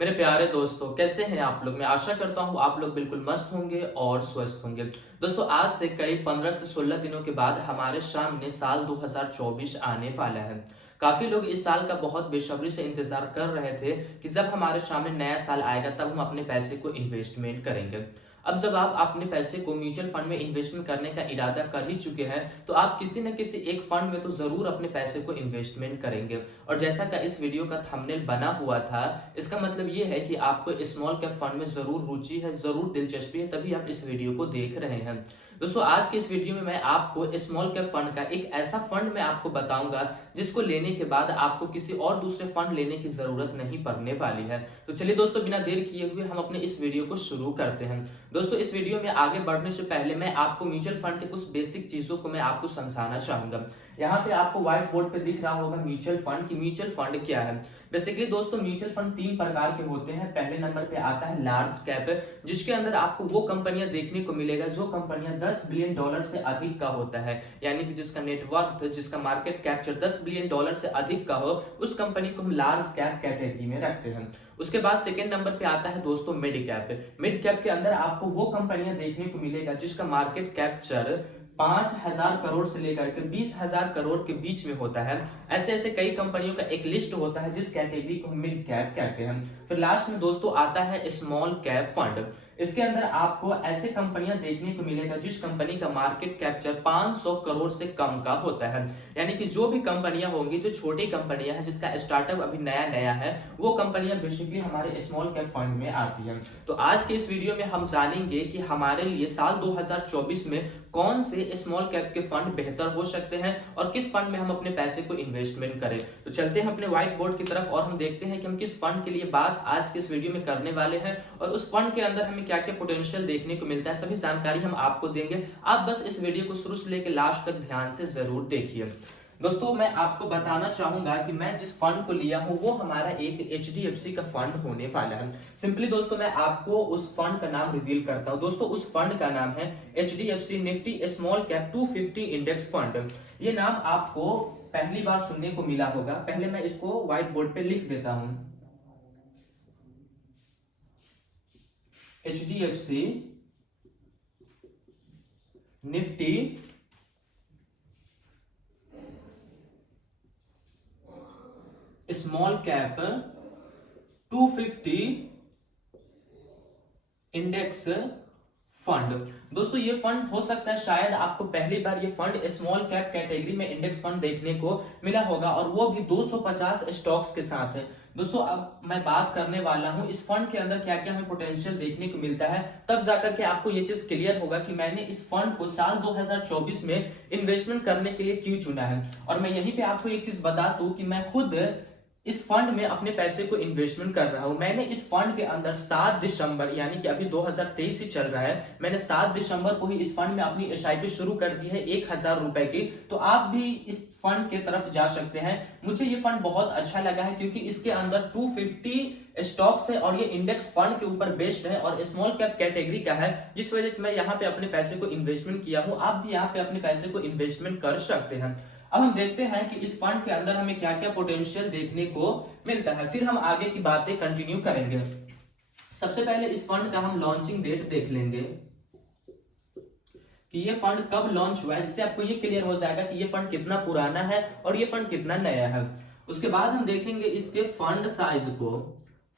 मेरे प्यारे दोस्तों, कैसे हैं आप लोग। मैं आशा करता हूं आप लोग बिल्कुल मस्त होंगे और स्वस्थ होंगे। दोस्तों, आज से करीब 15 से 16 दिनों के बाद हमारे सामने साल 2024 आने वाला है। काफी लोग इस साल का बहुत बेसब्री से इंतजार कर रहे थे कि जब हमारे सामने नया साल आएगा तब हम अपने पैसे को इन्वेस्टमेंट करेंगे। अब जब आप अपने पैसे को म्यूचुअल फंड में इन्वेस्टमेंट करने का इरादा कर ही चुके हैं, तो आप किसी न किसी एक फंड में तो जरूर अपने पैसे को इन्वेस्टमेंट करेंगे। और जैसा का इस वीडियो का थंबनेल बना हुआ था, इसका मतलब ये है कि आपको स्मॉल कैप फंड में जरूर रुचि है, जरूर दिलचस्पी है, तभी आप इस वीडियो को देख रहे हैं। दोस्तों, आज के इस वीडियो में मैं आपको स्मॉल कैप फंड का एक ऐसा फंड मैं आपको बताऊंगा जिसको लेने के बाद आपको किसी और दूसरे फंड लेने की जरूरत नहीं पड़ने वाली है। तो चलिए दोस्तों, बिना देर किए हुए हम अपने इस वीडियो को शुरू करते हैं। दोस्तों, इस वीडियो में आगे बढ़ने से पहले मैं आपको म्यूचुअल फंड के कुछ बेसिक चीजों को मैं आपको समझाना चाहूंगा। यहाँ पे आपको व्हाइट बोर्ड पे दिख रहा होगा म्यूचुअल फंड की म्यूचुअल फंड क्या है। बेसिकली दोस्तों, म्यूचुअल फंड तीन प्रकार के होते हैं। पहले नंबर पे आता है लार्ज कैप, जिसके अंदर आपको वो कंपनियां देखने को मिलेगा जो कंपनियां 10 बिलियन डॉलर से अधिक का होता है, यानी कि जिसका नेटवर्थ, जिसका मार्केट कैप्चर 10 बिलियन डॉलर से अधिक का हो, उस कंपनी को हम लार्ज कैप कैटेगरी में रखते हैं। उसके बाद सेकंड नंबर पे आता है दोस्तों मिड कैप। मिड कैप के अंदर आपको वो कंपनियां देखने को मिलेगा जिसका मार्केट कैप्चर 5,000 करोड़ से लेकर के 20,000 करोड़ के बीच में होता है। ऐसे ऐसे कई कंपनियों का एक लिस्ट होता है जिस कैटेगरी को हम मिड कैप कहते हैं। फिर लास्ट में दोस्तों आता है स्मॉल कैप फंड। इसके अंदर आपको ऐसे कंपनियां देखने को मिलेगा जिस कंपनी का मार्केट कैप्चर 500 करोड़ से कम का होता है, यानी कि जो भी कंपनियां होंगी, जो छोटी कंपनियां हैं जिसका स्टार्टअप अभी नया नया है, वो कंपनियां बेसिकली हमारे स्मॉल कैप फंड में आती है। तो आज के इस वीडियो में हम जानेंगे कि हमारे लिए साल 2024 में कौन से स्मॉल कैप के फंड बेहतर हो सकते हैं और किस फंड में हम अपने पैसे को इन्वेस्टमेंट करें। तो चलते हैं अपने व्हाइट बोर्ड की तरफ और हम देखते हैं कि हम किस फंड के लिए बात आज के इस वीडियो में करने वाले हैं और उस फंड के अंदर हमें क्या क्या पोटेंशियल देखने को मिलता है। सभी जानकारी हम आपको देंगे। आप बस इस वीडियो को शुरू से लेकर लास्ट तक ध्यान से जरूर देखिए। दोस्तों, मैं आपको बताना चाहूंगा कि मैं जिस फंड को लिया हूं वो हमारा एक एचडीएफसी का फंड होने वाला है। सिंपली दोस्तों, मैं आपको उस फंड का नाम रिवील करता हूं। दोस्तों, उस फंड का नाम है HDFC Nifty small cap 250 index fund. ये नाम आपको पहली बार सुनने को मिला होगा। पहले मैं इसको व्हाइट बोर्ड पे लिख देता हूं। HDFC Nifty small cap 250 index fund. दोस्तों, ये फंड हो सकता है शायद आपको पहली बार ये फंड स्मॉल कैप कैटेगरी में इंडेक्स फंड देखने को मिला होगा, और वो भी 250 स्टॉक्स के साथ है। दोस्तों, अब मैं बात करने वाला हूं इस फंड के अंदर क्या क्या हमें पोटेंशियल देखने को मिलता है, तब जाकर के आपको ये चीज क्लियर होगा कि मैंने इस फंड को साल 2024 में इन्वेस्टमेंट करने के लिए क्यों चुना है। और मैं यहीं पे आपको एक चीज बता दूं कि मैं खुद इस फंड में अपने पैसे को इन्वेस्टमेंट कर रहा हूं। मैंने इस फंड के अंदर 7 दिसंबर, यानी कि अभी 2023 ही चल रहा है, मैंने 7 दिसंबर को ही इस फंड में अपनी एसआईपी शुरू कर दी है 1,000 रुपए की। तो आप भी इस फंड के तरफ जा सकते हैं। मुझे ये फंड बहुत अच्छा लगा है क्योंकि इसके अंदर 250 स्टॉक्स है और ये इंडेक्स फंड के ऊपर बेस्ड है और स्मॉल कैप कैटेगरी का है, जिस वजह से मैं यहाँ पे अपने पैसे को इन्वेस्टमेंट किया हूँ। आप भी यहाँ पे अपने पैसे को इन्वेस्टमेंट कर सकते हैं। अब हम देखते हैं कि इस फंड के अंदर हमें क्या क्या पोटेंशियल देखने को मिलता है, फिर हम आगे की बातें कंटिन्यू करेंगे। सबसे पहले इस फंड का हम लॉन्चिंग डेट देख लेंगे कि ये फंड कब लॉन्च हुआ है। इससे आपको ये क्लियर हो जाएगा कि ये फंड कितना पुराना है और ये फंड कितना नया है। उसके बाद हम देखेंगे इसके फंड साइज को।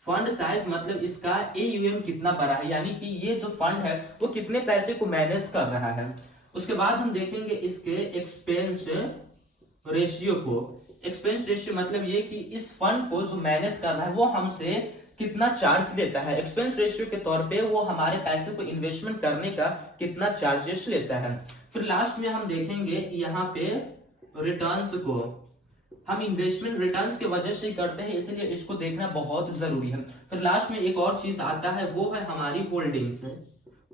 फंड साइज मतलब इसका एयूएम कितना बड़ा है, यानी कि ये जो फंड है वो कितने पैसे को मैनेज कर रहा है। उसके बाद हम देखेंगे इसके एक्सपेंस रेशियो को। एक्सपेंस रेशियो मतलब ये कि इस फंड को जो मैनेज कर रहा है वो हमसे कितना चार्ज लेता है। एक्सपेंस रेशियो के तौर पे वो हमारे पैसे को इन्वेस्टमेंट करने का कितना चार्जेस लेता है। फिर लास्ट में हम देखेंगे यहाँ पे रिटर्न्स को। हम इन्वेस्टमेंट रिटर्न्स की वजह से ही करते हैं, इसलिए इसको देखना बहुत जरूरी है। फिर लास्ट में एक और चीज आता है, वो है हमारी होल्डिंग्स।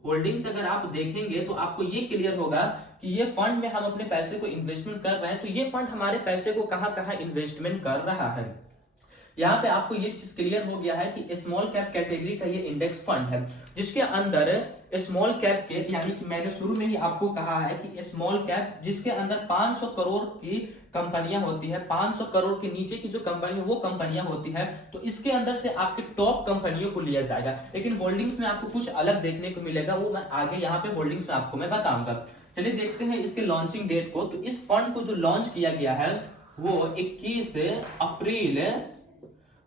होल्डिंग्स अगर आप देखेंगे तो आपको ये क्लियर होगा कि ये फंड में हम अपने पैसे को इन्वेस्टमेंट कर रहे हैं, तो ये फंड हमारे पैसे को कहां कहां इन्वेस्टमेंट कर रहा है। यहाँ पे आपको ये चीज क्लियर हो गया है कि स्मॉल कैप कैटेगरी का ये इंडेक्स फंड है जिसके अंदर स्मॉल कैप के, यानी कि मैंने शुरू में ही आपको कहा है कि स्मॉल कैप जिसके अंदर 500 करोड़ की कंपनियां होती है, 500 करोड़ के नीचे की जो कंपनी वो कंपनियां होती है, तो इसके अंदर से आपके टॉप कंपनियों को लिया जाएगा। लेकिन होल्डिंग्स में आपको कुछ अलग देखने को मिलेगा, वो मैं आगे यहाँ पे होल्डिंग्स में आपको मैं बताऊंगा। चलिए देखते हैं इसके लॉन्चिंग डेट को। तो इस फंड को जो लॉन्च किया गया है वो 21 अप्रैल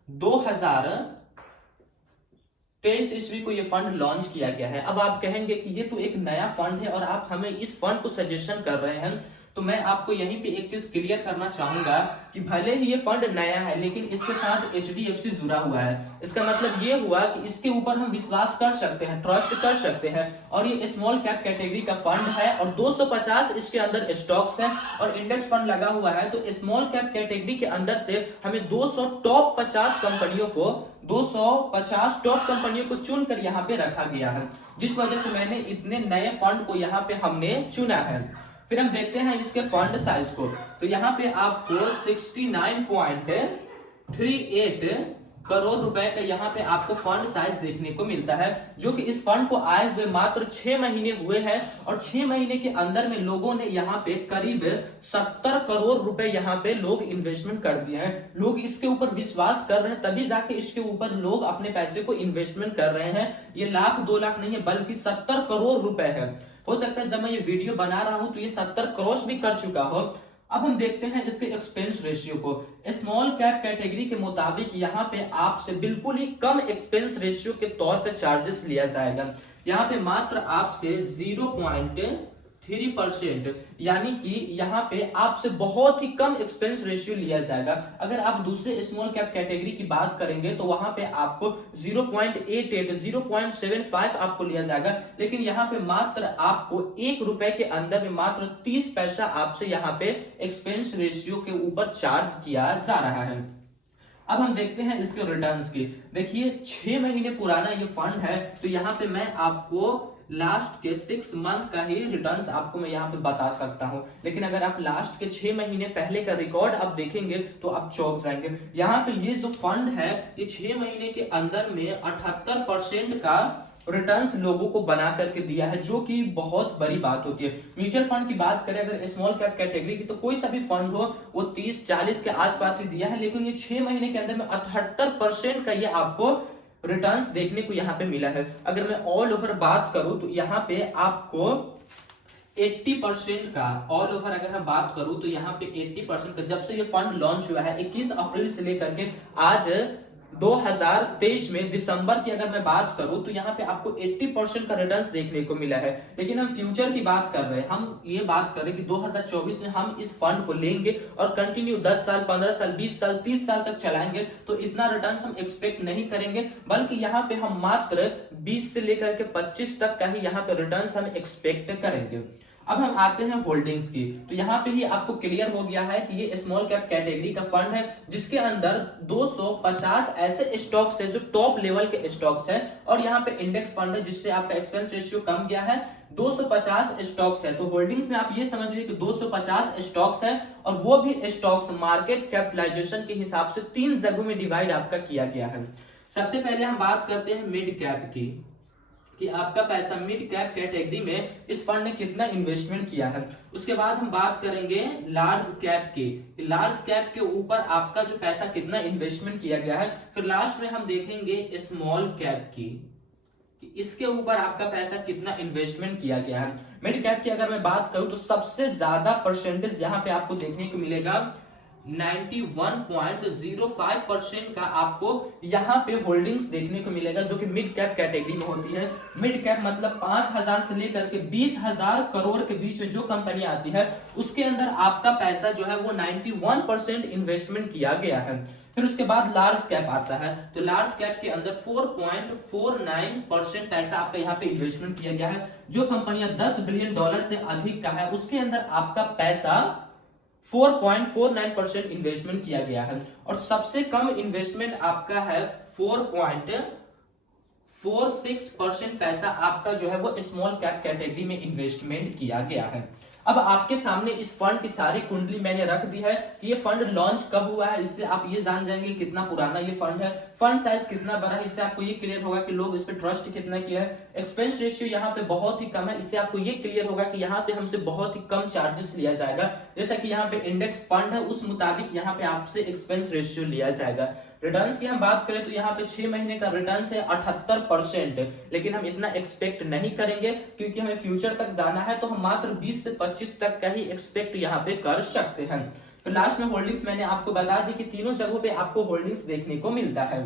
2023 ईस्वी को ये फंड लॉन्च किया गया है। अब आप कहेंगे कि ये तो एक नया फंड है और आप हमें इस फंड को सजेशन कर रहे हैं, तो मैं आपको यहीं पे एक चीज क्लियर करना चाहूंगा कि भले ही ये फंड नया है लेकिन इसके साथ HDFC जुड़ा हुआ है। इसका मतलब ये हुआ कि इसके ऊपर हम विश्वास कर सकते हैं, ट्रस्ट कर सकते हैं, और ये स्मॉल कैप कैटेगरी का फंड है और 250 इसके अंदर स्टॉक्स हैं और इंडेक्स फंड लगा हुआ है। तो स्मॉल कैप कैटेगरी के अंदर से हमें 250 टॉप कंपनियों को चुनकर यहाँ पे रखा गया है, जिस वजह से मैंने इतने नए फंड को यहाँ पे हमने चुना है। फिर हम देखते हैं इसके फंड साइज को। तो यहाँ पे आपको 69.38 करोड़ रुपए का यहाँ पे आपको फंड साइज देखने को मिलता है, जो कि इस फंड को आए हुए मात्र 6 महीने हुए हैं और 6 महीने के अंदर में लोगों ने यहाँ पे करीब 70 करोड़ रुपए यहाँ पे लोग इन्वेस्टमेंट कर दिए हैं। लोग इसके ऊपर विश्वास कर रहे हैं, तभी जाके इसके ऊपर लोग अपने पैसे को इन्वेस्टमेंट कर रहे हैं। ये लाख 2 लाख नहीं है बल्कि 70 करोड़ रुपए है। हो सकता है जब मैं ये वीडियो बना रहा हूं तो ये 70 क्रॉस भी कर चुका हो। अब हम देखते हैं इसके एक्सपेंस रेशियो को। स्मॉल कैप कैटेगरी के मुताबिक यहाँ पे आपसे बिल्कुल ही कम एक्सपेंस रेशियो के तौर पे चार्जेस लिया जाएगा। यहाँ पे मात्र आपसे 0.3%, यानी कि यहाँ पे आपसे बहुत ही कम एक्सपेंस रेशियो लिया जाएगा। अगर आप दूसरे स्मॉल कैप कैटेगरी की बात करेंगे तो वहां पे आपको 0.88, 0.75 आपको लिया जाएगा, लेकिन यहाँ पे मात्र आपको 1 रुपए के अंदर में मात्र 30 पैसा आपसे यहाँ पे एक्सपेंस रेशियो के ऊपर चार्ज किया जा रहा है। अब हम देखते हैं इसके रिटर्न्स की। देखिए 6 महीने पुराना ये फंड है, तो यहाँ पे मैं आपको लास्ट के 6 मंथ का ही रिटर्न्स आपको मैं यहाँ पे बता सकता हूँ, लेकिन अगर आप लास्ट के 6 महीने पहले का रिकॉर्ड आप देखेंगे तो आप चौंक जाएंगे। यहाँ पे ये जो फंड है ये 6 महीने के अंदर में 78% का रिटर्न्स लोगों को बना करके दिया है, जो कि बहुत बड़ी बात होती है। म्यूचुअल फंड की बात करें अगर स्मॉल कैप कैटेगरी की, तो कोई सा भी फंड हो वो 30-40 के आसपास ही दिया है, लेकिन ये 6 महीने के अंदर में 78% का ये आपको रिटर्न्स देखने को यहाँ पे मिला है। अगर मैं ऑल ओवर बात करूं तो यहाँ पे आपको 80% का, ऑल ओवर अगर हम बात करूं तो यहाँ पे 80% का, जब से ये फंड लॉन्च हुआ है 21 अप्रैल से लेकर के आज 2023 में दिसंबर की अगर मैं बात करूं तो यहाँ पे आपको 80% का रिटर्न्स देखने को मिला है। लेकिन हम फ्यूचर की बात कर रहे हैं, हम ये बात कर रहे हैं कि 2024 में हम इस फंड को लेंगे और कंटिन्यू 10 साल, 15 साल, 20 साल, 30 साल तक चलाएंगे, तो इतना रिटर्न्स हम एक्सपेक्ट नहीं करेंगे, बल्कि यहाँ पे हम मात्र 20 से लेकर के 25 तक का ही यहाँ पे रिटर्न्स हम एक्सपेक्ट करेंगे। अब हम आते हैं होल्डिंग्स की। तो यहाँ पे ही आपको क्लियर हो गया है कि ये स्मॉल कैप कैटेगरी का फंड है, जिसके अंदर 250 ऐसे स्टॉक्स है जो टॉप लेवल के स्टॉक्स हैं, और यहाँ पे इंडेक्स फंड है जिससे आपका एक्सपेंस रेशियो कम गया है। 250 स्टॉक्स है, तो होल्डिंग्स में आप ये समझ लीजिए कि 250 स्टॉक्स है, और वो भी स्टॉक्स मार्केट कैपिटलाइजेशन के हिसाब से 3 जगहों में डिवाइड आपका किया गया है। सबसे पहले हम बात करते हैं मिड कैप की, कि आपका पैसा मिड कैप कैटेगरी में इस फंड ने कितना इन्वेस्टमेंट किया है। उसके बाद हम बात करेंगे लार्ज कैप की, लार्ज कैप के ऊपर आपका जो पैसा कितना इन्वेस्टमेंट किया गया है। फिर लास्ट में हम देखेंगे स्मॉल कैप की, कि इसके ऊपर आपका पैसा कितना इन्वेस्टमेंट किया गया है। मिड कैप की अगर मैं बात करूं तो सबसे ज्यादा परसेंटेज यहाँ पे आपको देखने को मिलेगा, 91.05% का आपको यहाँ पे होल्डिंग्स देखने को मिलेगा, जो कि मिड कैप कैटेगरी में होती है। मिड कैप मतलब 5,000 से लेकर के 20,000 करोड़ के बीच में जो कंपनी आती है, उसके अंदर आपका पैसा जो है वो 91% इन्वेस्टमेंट किया गया है। फिर उसके बाद लार्ज कैप आता है, तो लार्ज कैप के अंदर 4.49% पैसा आपका यहाँ पे इन्वेस्टमेंट किया गया है। जो कंपनियां $10 बिलियन से अधिक का है उसके अंदर आपका पैसा 4.49% इन्वेस्टमेंट किया गया है, और सबसे कम इन्वेस्टमेंट आपका है 4.46% पैसा आपका जो है वो स्मॉल कैप कैटेगरी में इन्वेस्टमेंट किया गया है। अब आपके सामने इस फंड की सारी कुंडली मैंने रख दी है कि ये फंड लॉन्च कब हुआ है, इससे आप ये जान जाएंगे कितना पुराना ये फंड है, फंड साइज कितना बड़ा है, इससे आपको ये क्लियर होगा कि लोग इस पे ट्रस्ट कितना किया है। एक्सपेंस रेशियो यहाँ पे बहुत ही कम है, इससे आपको ये क्लियर होगा कि यहाँ पे हमसे बहुत ही कम चार्जेस लिया जाएगा। जैसा कि यहाँ पे इंडेक्स फंड है उस मुताबिक यहाँ पे आपसे एक्सपेंस रेशियो लिया जाएगा। रिटर्न्स की हम बात करें तो यहाँ पे 6 महीने का रिटर्न है 78%, लेकिन हम इतना एक्सपेक्ट नहीं करेंगे क्योंकि हमें फ्यूचर तक जाना है, तो हम मात्र 20 से 25 तक का ही एक्सपेक्ट यहाँ पे कर सकते हैं। फिर लास्ट में होल्डिंग्स मैंने आपको बता दी कि तीनों जगहों पे आपको होल्डिंग्स देखने को मिलता है।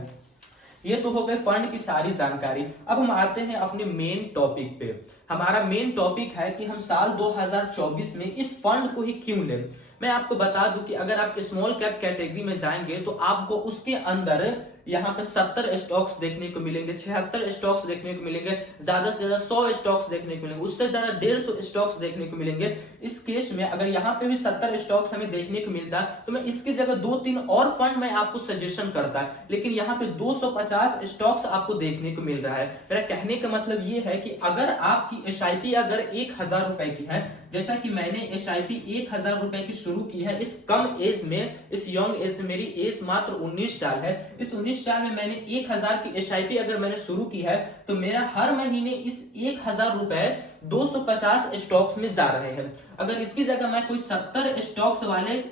ये तो हो गए फंड की सारी जानकारी। अब हम आते हैं अपने मेन टॉपिक पे। हमारा मेन टॉपिक है कि हम साल 2024 में इस फंड को ही क्यों लें। मैं आपको बता दूं कि अगर आप स्मॉल कैप कैटेगरी में जाएंगे तो आपको उसके अंदर यहाँ पे 70 स्टॉक्स देखने को मिलेंगे, 76 स्टॉक्स देखने को मिलेंगे, ज्यादा से ज्यादा 100 स्टॉक्स देखने को मिलेंगे, उससे ज्यादा 150 स्टॉक्स देखने को मिलेंगे। इस केस में अगर यहाँ पे भी 70 स्टॉक्स हमें देखने को मिलता तो मैं इसकी जगह 2-3 और फंड मैं आपको सजेशन करता, लेकिन यहाँ पे 250 स्टॉक्स आपको देखने को मिल रहा है। मेरा कहने का मतलब ये है कि अगर आपकी एसआईपी अगर 1000 रुपए की है, जैसा कि मैंने एसआईपी 1000 रुपए की शुरू की है इस कम एज में, इस यंग एज में, मेरी एज मात्र 19 साल है, इस 19 साल में मैंने 1000 की एसआईपी अगर मैंने शुरू की है तो मेरा हर महीने इस 1000 रुपए 250 स्टॉक्स में जा रहे हैं। अगर इसकी जगह मैं कोई 70 स्टॉक्स वाले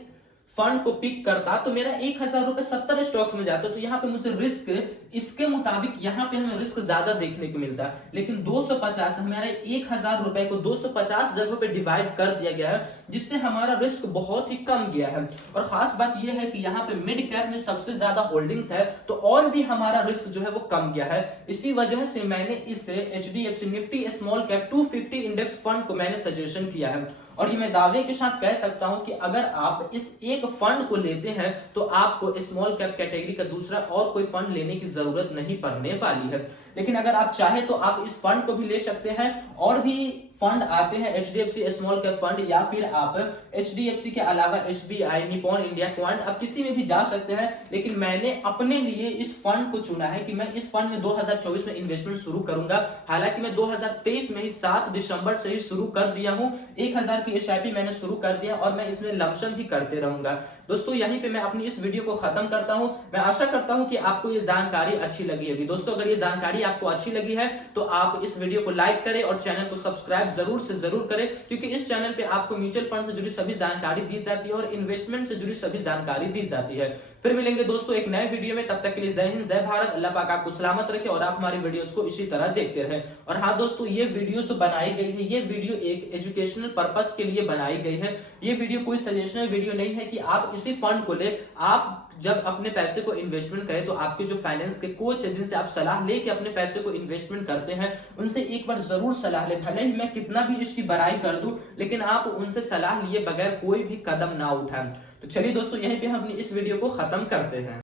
फंड को पिक करता तो मेरा 1000 रुपए 70 स्टॉक्स में जाता, तो यहाँ पे मुझे रिस्क इसके मुताबिक यहाँ पे हमें रिस्क ज्यादा देखने को मिलता है। लेकिन 250 हमारे 1000 रुपए को 250 जगहों पे डिवाइड कर दिया गया है, जिससे हमारा रिस्क बहुत ही कम गया है। और खास बात यह है कि यहाँ पे मिड कैप में सबसे ज्यादा होल्डिंग्स है, तो और भी हमारा रिस्क जो है वो कम गया है। इसी वजह से मैंने इसे HDFC Nifty small cap 250 index fund को मैंने सजेशन किया है। और ये मैं दावे के साथ कह सकता हूं कि अगर आप इस एक फंड को लेते हैं तो आपको स्मॉल कैप कैटेगरी का दूसरा और कोई फंड लेने की जरूरत नहीं पड़ने वाली है। लेकिन अगर आप चाहे तो आप इस फंड को भी ले सकते हैं, और भी फंड आते हैं HDFC स्मॉल कैप फंड, या फिर आप HDFC के अलावा SBI, निपॉन इंडिया, क्वांट, आप किसी में भी जा सकते हैं। लेकिन मैंने अपने लिए इस फंड को चुना है कि मैं इस फंड में 2024 में इन्वेस्टमेंट शुरू करूंगा। हालांकि मैं 2023 में ही 7 दिसंबर से ही शुरू कर दिया हूं, 1000 की एसआईपी मैंने शुरू कर दिया और मैं इसमें लमसम भी करते रहूंगा। दोस्तों यहीं पे मैं अपनी इस वीडियो को खत्म करता हूं। मैं आशा करता हूं कि आपको ये जानकारी अच्छी लगी होगी। दोस्तों अगर ये जानकारी आपको अच्छी लगी है तो आप इस वीडियो को लाइक करें और चैनल को सब्सक्राइब जरूर से जरूर करें, क्योंकि इस चैनल पे आपको म्यूचुअल फंड से जुड़ी सभी जानकारी दी जाती है और इन्वेस्टमेंट से जुड़ी सभी जानकारी दी जाती है। फिर मिलेंगे दोस्तों एक नए वीडियो में, तब तक के लिए जय हिंद, जय भारत। अल्लाह पाक आपको सलामत रखे और आप हमारी वीडियोस को इसी तरह देखते रहें। और हाँ दोस्तों, ये वीडियो जो बनाई गई है, ये वीडियो एक एजुकेशनल पर्पस के लिए बनाई गई है। ये वीडियो कोई सजेशनल वीडियो नहीं है कि आप इसी फंड को ले। आप जब अपने पैसे को इन्वेस्टमेंट करें तो आपके जो फाइनेंस के कोच है, जिनसे आप सलाह लेके अपने पैसे को इन्वेस्टमेंट करते हैं, उनसे एक बार जरूर सलाह ले। भले ही मैं कितना भी इसकी बड़ाई कर दूं, लेकिन आप उनसे सलाह लिए बगैर कोई भी कदम ना उठाएं। तो चलिए दोस्तों, यहीं पे हम अपनी इस वीडियो को खत्म करते हैं।